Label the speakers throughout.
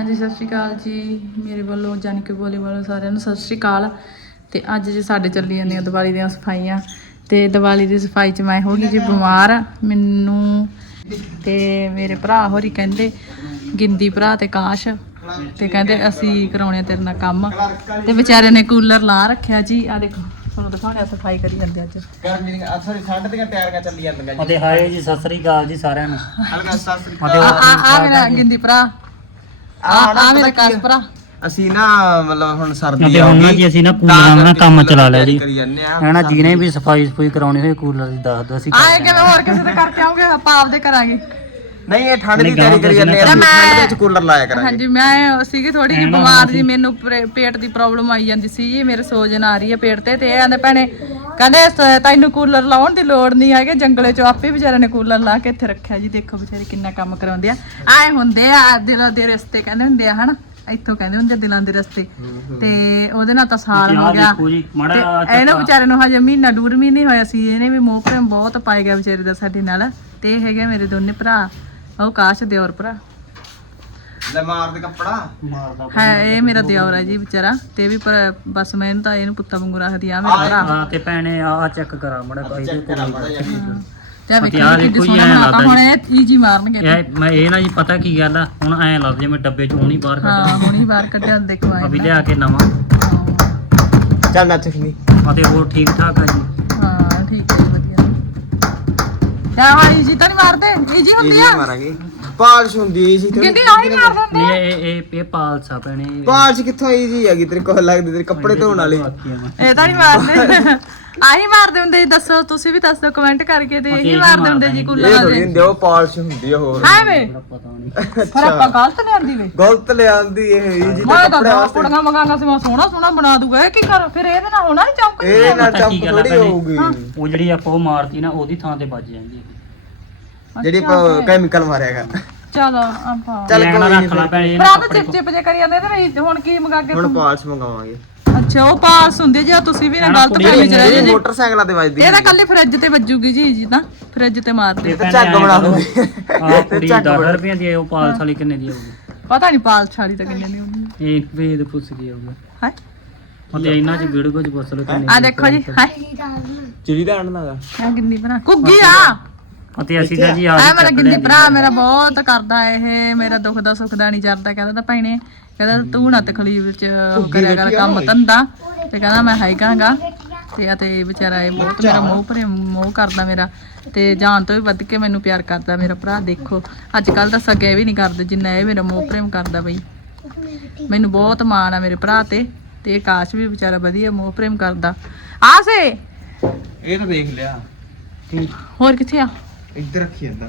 Speaker 1: हाँ जी सत श्री अकाल जी मेरे वालों जानी कि बोली वालों सारिਆਂ ਨੂੰ सत श्री अकाल। ਤੇ ਅੱਜ ਜੀ ਸਾਡੇ ਚੱਲੀ ਜਾਂਦੀਆਂ ਦੀਵਾਲੀ ਦੀਆਂ ਸਫਾਈਆਂ ਤੇ ਦੀਵਾਲੀ ਦੀ ਸਫਾਈ 'ਚ ਮੈਂ ਹੋ ਗਈ ਜੀ ਬਿਮਾਰ। ਮੈਨੂੰ ਤੇ ਮੇਰੇ ਭਰਾ ਹੋਰੀ ਕਹਿੰਦੇ ਗਿੰਦੀ ਭਰਾ ਤੇ ਕਾਸ਼ ਤੇ ਕਹਿੰਦੇ ਅਸੀਂ ਕਰਾਉਣੇ ਤੇਰੇ ਨਾਲ ਕੰਮ ਤੇ ਵਿਚਾਰੇ ਨੇ ਕੂਲਰ ਲਾ ਰੱਖਿਆ ਜੀ। ਆ ਦੇਖੋ ਤੁਹਾਨੂੰ ਦਿਖਾਉਣਾ ਸਫਾਈ ਕਰੀ ਜਾਂਦੇ ਅੱਜ
Speaker 2: ਗਰਮੀ ਦੀਆਂ ਸੌਰੀ ਠੰਡ ਦੀਆਂ ਤਿਆਰੀਆਂ ਚੱਲੀ ਜਾਂਦੀਆਂ ਜੀ।
Speaker 3: ਅਤੇ ਹਾਏ ਜੀ ਸਤਿ ਸ੍ਰੀ ਅਕਾਲ ਜੀ ਸਾਰਿਆਂ ਨੂੰ।
Speaker 2: ਹਲਕਾ ਸਤਿ ਸ੍ਰੀ ਅਕਾਲ।
Speaker 1: ਆ ਮੇਰਾ ਗਿੰਦੀ ਭਰਾ ਆ ਮੇਰਾ ਕਾਸ਼ ਭਰਾ।
Speaker 2: ਅਸੀਂ ਨਾ ਮਤਲਬ ਹੁਣ ਸਰਦੀ
Speaker 3: ਅਤੇ
Speaker 2: ਆ
Speaker 3: ਹੁਣ
Speaker 2: ਗਈ
Speaker 3: ਜੀ ਅਸੀਂ ਨਾ ਕੂਲਰਾਂ ਨਾਲ ਕੰਮ ਚਲਾ ਲਿਆ ਜੀ।
Speaker 2: ਕਰੀ ਜਾਂਦੇ ਆ
Speaker 3: ਕਹਿਣਾ ਜਿਹਨੇ ਵੀ ਸਫਾਈ ਕਰਾਉਣੀ ਹੋਏ ਕੂਲਰ ਦੀ ਦੱਸ ਦਿਓ ਅਸੀਂ
Speaker 1: ਆਏ ਕਿਵੇਂ ਹੋਰ ਕਿਸੇ ਦੇ ਕਰਕੇ ਆਉਂਗੇ ਆਪਾਂ ਆਪਦੇ ਕਰਾਂਗੇ।
Speaker 2: ਨਹੀਂ ਇਹ ਠੰਡ ਦੀ ਤਿਆਰੀ ਕਰੀ ਜਾਂਦੇ ਆ ਠੰਡ ਦੇ ਵਿੱਚ ਕੂਲਰ ਲਾਇਆ ਕਰਾਂਗੇ।
Speaker 1: ਹਾਂਜੀ ਮੈਂ ਸੀਗੀ ਥੋੜੀ ਜਿਹੀ ਬਿਮਾਰ ਜੀ ਮੈਨੂੰ ਪੇਟ ਦੀ ਪ੍ਰੋਬਲਮ ਆਈ ਜਾਂਦੀ ਸੀ ਜੀ। ਮੇਰੇ ਸੋਜਨ ਆ ਰਹੀ ਹੈ ਪੇਟ ਤੇ ਇਹ ਆਂਦੇ ਭੈਣੇ ਕਹਿੰਦੇ ਤੈਨੂੰ ਕੂਲਰ ਲਾਉਣ ਦੀ ਲੋੜ ਨਹੀਂ ਹੈਗੇ ਜੰਗਲੇ ਚੋਂ ਆਪੇ ਵਿਚਾਰੇ ਨੇ ਕੂਲਰ ਲਾ ਕੇ ਇੱਥੇ ਰੱਖਿਆ ਜੀ। ਦੇਖੋ ਵਿਚਾਰੇ ਕਿੰਨਾ ਕੰਮ ਕਰਾਉਂਦੇ ਆ ਆਏ ਹੁੰਦੇ ਆ ਦਿਲਾਂ ਦੇ ਰਸਤੇ ਕਹਿੰਦੇ ਹੁੰਦੇ ਆ ਹਨਾ ਇੱਥੋਂ ਕਹਿੰਦੇ ਹੁੰਦੇ ਦਿਲਾਂ ਦੇ ਰਸਤੇ ਤੇ ਉਹਦੇ ਨਾਲ ਤਾਂ ਸਾਲ ਹੋ ਗਿਆ ਇਹਨੂੰ ਵਿਚਾਰੇ ਨੂੰ ਹਜੇ ਮਹੀਨਾ ਡੂਢ ਮਹੀਨੇ ਹੋਇਆ ਸੀ। ਇਹਨੇ ਵੀ ਮੋਹ ਪ੍ਰੇਮ ਬਹੁਤ ਪਾਏ ਗਿਆ ਵਿਚਾਰੇ ਦਾ ਸਾਡੇ ਨਾਲ। ਤੇ ਇਹ ਹੈਗੇ ਮੇਰੇ ਦੋਨੇ ਭਰਾ ਉਹ ਕਾਸ਼ ਦਿਓਰ ਭਰਾ
Speaker 2: ਲੈ ਮਾਰ ਦੇ ਕੱਪੜਾ
Speaker 3: ਮਾਰਦਾ
Speaker 1: ਹੈ ਇਹ ਮੇਰਾ ਦਿਓਰ ਹੈ ਜੀ ਵਿਚਾਰਾ ਤੇ ਵੀ ਪਰ ਬਸ ਮੈਂ ਤਾਂ ਇਹਨੂੰ ਪੁੱਤਾਂ ਵਾਂਗੂ ਰੱਖਦੀ ਆ ਮੇਰਾ ਭਰਾ।
Speaker 3: ਹਾਂ ਤੇ ਭੈਣੇ ਆ ਚੈੱਕ ਕਰਾ ਮੜਾ ਭਾਈ ਦੇ ਕੋਲ
Speaker 1: ਤੇ ਵੇਖੋ ਜੀ ਹੁਣ ਇਹ ਈਜੀ ਮਾਰਨਗੇ
Speaker 3: ਇਹ ਮੈਂ ਇਹ ਨਾ ਜੀ ਪਤਾ ਕੀ ਗੱਲ ਆ ਹੁਣ ਐ ਲੱਗ ਜੇ ਮੈਂ ਡੱਬੇ ਚੋਂ ਨਹੀਂ ਬਾਹਰ
Speaker 1: ਹਾਂ
Speaker 3: ਕੱਢਿਆ
Speaker 1: ਹੁਣੀ ਬਾਹਰ ਕੱਢਿਆ ਦੇਖੋ ਆਏ
Speaker 3: ਅਭੀ ਲਿਆ ਕੇ ਨਵਾਂ
Speaker 2: ਚੱਲ ਨਾ ਚਖਨੀ
Speaker 3: ਅਤੇ ਹੋਰ ਠੀਕ ਠਾਕ ਆ ਜੀ।
Speaker 1: ਹਾਂ ਠੀਕ ਹੈ ਵਧੀਆ ਤੇ ਹਾਂ ਈਜੀ ਤਾਂ ਨਹੀਂ ਮਾਰਦੇ ਈਜੀ ਹੁੰਦੀ ਆ
Speaker 2: ਮਾਰਾਂਗੇ ਪਾਲਸ਼ ਹੁੰਦੀ ਹੈ ਜੀ
Speaker 1: ਕਹਿੰਦੀ ਆਹੀ ਮਾਰ ਦਿੰਦੇ
Speaker 3: ਨਹੀਂ ਇਹ ਪਾਲਸਾ ਭੈਣੇ
Speaker 2: ਪਾਲਸ਼ ਕਿੱਥੋਂ ਈਜੀ ਹੈਗੀ ਤੇਰੇ ਕੋਲ ਲੱਗਦੀ ਤੇਰੇ ਕੱਪੜੇ ਧੋਣ ਵਾਲੀ
Speaker 1: ਇਹ ਤਾਂ ਨਹੀਂ ਮਾਰਦੇ ਆਹੀ ਮਾਰਦੇ ਹੁੰਦੇ ਜੀ। ਦੱਸੋ ਤੁਸੀਂ ਵੀ ਦੱਸ ਦਿਓ ਕਮੈਂਟ ਕਰਕੇ ਤੇ ਇਹੀ ਮਾਰਦੇ ਹੁੰਦੇ ਜੀ
Speaker 2: ਇਹ
Speaker 1: ਕੂਲਰਾਂ
Speaker 2: ਥੋੜੀ
Speaker 1: ਦੇ।
Speaker 2: ਹੁੰਦੀ ਆ, ਉਹ ਪਾਲਸ਼ ਹੁੰਦੀ ਆ ਹੋਰ
Speaker 1: ਹਾਂ ਵੇ
Speaker 3: ਪਤਾ ਨਹੀਂ
Speaker 1: ਪਰ ਆਪਾਂ ਗਲਤ ਨਹੀਂ ਆਂਦੀ ਵੇ
Speaker 2: ਗਲਤ ਲਿਆਂਦੀ ਇਹ ਈਜੀ
Speaker 1: ਮੈਂ ਤਾਂ ਦੋ ਕੁੜੀਆਂ ਮੰਗਾਂਗਾ ਸੀ ਮੈਂ ਸੋਹਣਾ ਸੋਹਣਾ ਬਣਾ ਦੂਗਾ ਇਹ ਕੀ ਕਰ ਫਿਰ ਇਹਦੇ ਨਾਲ ਹੋਣਾ ਨਹੀਂ ਚੌਂਕ
Speaker 2: ਇਹ ਨਾ ਚੰਪ ਥੋੜੀ ਹੋਊਗੀ
Speaker 3: ਉਹ ਜਿਹੜੀ ਆਪਾਂ ਉਹ ਮਾਰਤੀ ਨਾ ਉਹਦੀ ਥਾਂ ਤੇ ਵੱਜ ਜਾਂਦੀ ਹੈ
Speaker 2: ਜਿਹੜੀ ਕੈਮੀਕਲ ਮਾਰਿਆਗਾ।
Speaker 1: ਚਲੋ ਆਪਾਂ
Speaker 2: ਚੱਲ
Speaker 3: ਲੈਣਾ
Speaker 2: ਕੋਈ
Speaker 3: ਰੱਖ ਲਾ ਭੈਣੇ
Speaker 1: ਭਰਾ ਤਾਂ ਚਿਪ ਚਿਪ ਜੇ ਕਰੀ ਜਾਂਦੇ ਤੇ ਹੁਣ ਕੀ ਮੰਗਾ ਕੇ
Speaker 2: ਹੁਣ ਪਾਲਸ਼ ਮੰਗਾਵਾਂਗੇ।
Speaker 1: ਅੱਛਾ ਉਹ ਪਾਸ ਹੁੰਦੇ ਜੇ ਤੁਸੀਂ ਵੀ ਨਾ ਗਲਤ ਫਹਿਮੀ ਚ ਰਹਿ
Speaker 2: ਇਹ
Speaker 1: ਜੇ
Speaker 2: ਮੋਟਰਸਾਈਕਲਾਂ ਤੇ ਵੱਜਦੀ
Speaker 1: ਇਹ ਤਾਂ ਕੱਲੀ ਫ੍ਰਿਜ ਤੇ ਵੱਜੂਗੀ ਜੀ ਤਾਂ ਫ੍ਰਿਜ ਤੇ ਮਾਰਦੇ
Speaker 2: ਇਹ ਤਾਂ ਝੱਗ ਬਣਾ ਦੂਗੀ
Speaker 3: ਆਹ ਕੁੜੀ 10 ਰੁਪਏ ਦੀ ਉਹ ਪਾਲਸ ਵਾਲੀ ਕਿੰਨੇ ਦੀ ਆਊਗੀ
Speaker 1: ਪਤਾ ਨਹੀਂ ਪਾਲ ਛਾੜੀ ਤਾਂ ਕਿੰਨੇ ਨੇ ਉਹਨੂੰ
Speaker 3: ਇਹ ਵੇਦ ਪੁੱਛ ਗਈ ਆਊਗਾ
Speaker 1: ਹਾਏ
Speaker 3: ਅਤੇ ਇਹਨਾਂ ਚ ਵੀਡੀਓ ਕੁਝ ਪੁੱਛ ਲਓ ਕਿੰਨੇ
Speaker 1: ਆ ਦੇਖੋ ਜੀ ਹਾਏ
Speaker 2: ਚਿੜੀ ਦਾ ਆਣਨਾਗਾ
Speaker 1: ਆ ਗਿੰਦੀ ਭਰਾ ਕੁੱਗੀ ਆ
Speaker 3: ਅਤੇ ਅਸੀਂ ਤਾਂ ਜੀ ਆ
Speaker 1: ਐ ਮੇਰਾ ਗਿੰਦੀ ਭਰਾ ਮੇਰਾ ਬਹੁਤ ਕਰਦਾ ਇਹ ਮੇਰਾ ਦੁੱਖ ਦਾ ਸੁੱਖ ਦਾ ਨਹੀਂ ਜਰਦਾ ਕਹਿੰਦਾ ਤਾਂ ਭੈਣੇ ਕਹਿੰਦਾ ਤੂੰ ਨਾ ਤਕਲੀਫ ਚ ਕਰਿਆ ਕਰ ਕੰਮ ਧੰਦਾ ਤੇ ਕਹਿੰਦਾ ਮੈਂ ਹੈਗਾਗਾ ਤੇ ਅਤੇ ਵਿਚਾਰਾ ਇਹ ਬਹੁਤ ਮੇਰਾ ਮੋਹ ਕਰਦਾ ਮੇਰਾ ਤੇ ਜਾਨ ਤੋਂ ਵੀ ਵੱਧ ਕੇ ਮੈਨੂੰ ਪਿਆਰ ਕਰਦਾ ਮੇਰਾ ਭਰਾ। ਦੇਖੋ ਅੱਜ ਕੱਲ ਤਾਂ ਸਗੇ ਵੀ ਨਹੀਂ ਕਰਦੇ ਜਿੰਨਾ ਇਹ ਮੇਰਾ ਮੋਹ ਪ੍ਰੇਮ ਕਰਦਾ ਬਈ। ਮੈਨੂੰ ਬਹੁਤ ਮਾਣ ਆ ਮੇਰੇ ਭਰਾ ਤੇ ਇਹ ਕਾਸ਼ ਵੀ ਵਿਚਾਰਾ ਵਧੀਆ ਮੋਹ ਪ੍ਰੇਮ ਕਰਦਾ। ਆ ਸੇ
Speaker 2: ਇਹ ਤਾਂ ਦੇਖ ਲਿਆ
Speaker 1: ਹੋਰ ਕਿੱਥੇ ਆ
Speaker 2: ਇੱਧਰ ਰੱਖੀ ਜਾਂਦਾ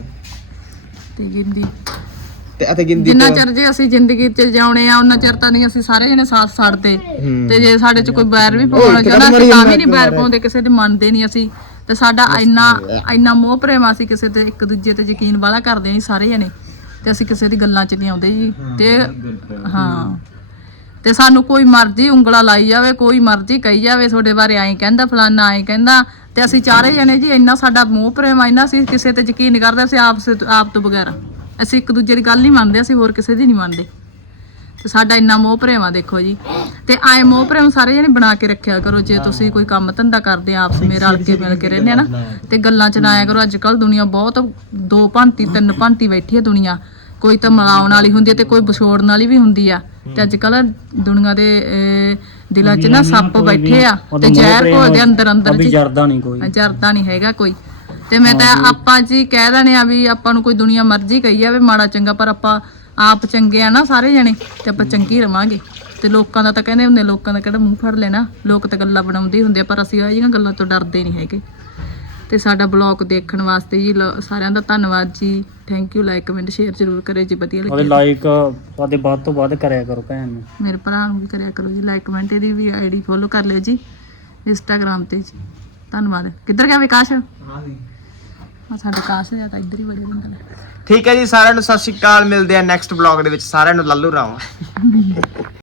Speaker 1: ਤੇ ਗਿੰਦੀ
Speaker 2: ਤੇ ਅਤੇ ਗਿੰਦੀ
Speaker 1: ਜਿੰਨਾ ਚਿਰ ਜੇ ਅਸੀਂ ਜ਼ਿੰਦਗੀ 'ਚ ਜਿਉਣੇ ਆ ਉਹਨਾਂ ਚਿਰ ਤਾਂ ਨਹੀਂ ਅਸੀਂ ਸਾਰੇ ਜਣੇ ਸਾਥ ਛੱਡਦੇ ਤੇ ਜੇ ਸਾਡੇ 'ਚ ਕੋਈ ਬੈਰ ਵੀ ਪਾਉਣਾ ਚਾਹੁੰਦਾ ਅਸੀਂ ਤਾਂ ਵੀ ਨਹੀਂ ਬੈਰ ਪਾਉਂਦੇ ਕਿਸੇ ਦੇ ਮੰਨਦੇ ਨਹੀਂ ਅਸੀਂ ਤੇ ਸਾਡਾ ਇੰਨਾ ਮੋਹ ਪ੍ਰੇਮ ਅਸੀਂ ਕਿਸੇ ਤੇ ਇੱਕ ਦੂਜੇ ਤੇ ਯਕੀਨ ਵਾਲਾ ਕਰਦੇ ਹਾਂ ਸਾਰੇ ਜਣੇ ਤੇ ਅਸੀਂ ਕਿਸੇ ਦੀ ਗੱਲਾਂ 'ਚ ਨਹੀਂ ਆਉਂਦੇ ਜੀ। ਤੇ ਹਾਂ ਤੇ ਸਾਨੂੰ ਕੋਈ ਮਰਜ਼ੀ ਉਂਗਲਾ ਲਾਈ ਜਾਵੇ ਕੋਈ ਮਰਜ਼ੀ ਕਹੀ ਜਾਵੇ ਤੁਹਾਡੇ ਬਾਰੇ ਐਂ ਕਹਿੰਦਾ ਫਲਾਨਾ ਐਂ ਕਹਿੰਦਾ ਤੇ ਅਸੀਂ ਚਾਰੇ ਜਣੇ ਜੀ ਇੰਨਾ ਸਾਡਾ ਮੋਹ ਪ੍ਰੇਮ ਆ ਇੰਨਾ ਅਸੀਂ ਕਿਸੇ ਤੇ ਯਕੀਨ ਨਹੀਂ ਕਰਦੇ ਅਸੀਂ ਆਪ ਤੋਂ ਬਗੈਰ ਅਸੀਂ ਇੱਕ ਦੂਜੇ ਦੀ ਗੱਲ ਨਹੀਂ ਮੰਨਦੇ ਅਸੀਂ ਹੋਰ ਕਿਸੇ ਦੀ ਨਹੀਂ ਮੰਨਦੇ ਤੇ ਸਾਡਾ ਇੰਨਾ ਮੋਹ ਪ੍ਰੇਮ ਆ ਦੇਖੋ ਜੀ। ਤੇ ਆਏ ਮੋਹ ਪ੍ਰੇਮ ਸਾਰੇ ਜਣੇ ਬਣਾ ਕੇ ਰੱਖਿਆ ਕਰੋ ਜੇ ਤੁਸੀਂ ਕੋਈ ਕੰਮ ਧੰਦਾ ਕਰਦੇ ਆ ਆਪਸ ਵਿੱਚ ਰਲ ਕੇ ਮਿਲ ਕੇ ਰਹਿੰਦੇ ਆ ਨਾ ਤੇ ਗੱਲਾਂ ਚ ਨਾ ਆਇਆ ਕਰੋ। ਅੱਜ ਕੱਲ ਦੁਨੀਆ ਬਹੁਤ 2 ਭਾਂਤੀ 3 ਭਾਂਤੀ ਬੈਠੀ ਹੈ ਦੁਨੀਆ ਕੋਈ ਤਾਂ ਮਿਲਾਉਣ ਵਾਲੀ ਹੁੰਦੀ ਹੈ ਤੇ ਕੋਈ ਵਿਛੋੜਨ ਵਾਲੀ ਵੀ ਹੁੰਦੀ ਆ ਤੇ ਅੱਜ ਕੱਲ ਦੁਨੀਆ ਦੇ ਦਿਲਾਂ 'ਚ ਨਾ ਸੱਪ ਬੈਠੇ ਆ ਤੇ ਜ਼ਹਿਰ ਘੋਲਦੇ ਅੰਦਰ
Speaker 3: ਜੀ ਜਰਦਾ ਨਹੀਂ ਕੋਈ
Speaker 1: ਜਰਦਾ ਨਹੀਂ ਹੈਗਾ ਕੋਈ। ਤੇ ਮੈਂ ਤਾਂ ਆਪਾਂ ਜੀ ਕਹਿ ਦਣੇ ਆ ਵੀ ਆਪਾਂ ਨੂੰ ਕੋਈ ਦੁਨੀਆ ਮਰਜ਼ੀ ਕਹੀ ਜਾਵੇ ਮਾੜਾ ਚੰਗਾ ਪਰ ਆਪਾਂ ਆਪ ਚੰਗੇ ਆ ਨਾ ਸਾਰੇ ਜਣੇ ਤੇ ਆਪਾਂ ਚੰਗੇ ਰਵਾਂਗੇ। ਤੇ ਲੋਕਾਂ ਦਾ ਤਾਂ ਕਹਿੰਦੇ ਹੁੰਦੇ ਲੋਕਾਂ ਦਾ ਕਿਹੜਾ ਮੂੰਹ ਫੜ ਲੈਣਾ ਲੋਕ ਤਾਂ ਗੱਲਾਂ ਬਣਾਉਂਦੇ ਹੁੰਦੇ ਆ ਪਰ ਅਸੀਂ ਇਹ ਜਿਹੀਆਂ ਗੱਲਾਂ ਤੋਂ ਡਰਦੇ ਨਹੀਂ ਹੈਗੇ। ਤੇ ਸਾਡਾ ਬਲੌਗ ਦੇਖਣ ਵਾਸਤੇ ਜੀ ਸਾਰਿਆਂ ਦਾ ਧੰਨਵਾਦ ਜੀ। Thank you. Like comment share ਜ਼ਰੂਰ ਕਰਿਓ ਜੀ ਵਧੀਆ ਲੱਗੇ
Speaker 3: ਲਾਈਕ ਆਦੇ ਵੱਧ ਤੋਂ ਵੱਧ ਕਰਿਆ ਕਰੋ ਭੈਣ ਨੂੰ
Speaker 1: ਮੇਰੇ ਭਰਾ ਨੂੰ ਵੀ ਕਰਿਆ ਕਰੋ ਜੀ ਲਾਈਕ ਕਮੈਂਟ ਇਹਦੀ ਵੀ ਆਈਡੀ ਫੋਲੋ ਕਰ ਲਿਓ ਜੀ ਇੰਸਟਾਗ੍ਰਾਮ ਤੇ ਜੀ। ਧੰਨਵਾਦ। ਕਿੱਧਰ ਗਿਆ ਵਿਕਾਸ਼? ਸਾਡੇ ਕਾਸ਼ ਜਾਂ ਤਾਂ ਇੱਧਰ ਹੀ ਵੜੇ ਰਹਿੰਦਾ।
Speaker 2: ਠੀਕ ਹੈ ਜੀ ਸਾਰਿਆਂ ਨੂੰ ਸਤਿ ਸ਼੍ਰੀ ਅਕਾਲ ਮਿਲਦੇ ਆ ਨੈਕਸਟ ਬਲੌਗ ਦੇ ਵਿੱਚ। ਸਾਰਿਆਂ ਨੂੰ ਲੱਲੂ ਰਾਮ।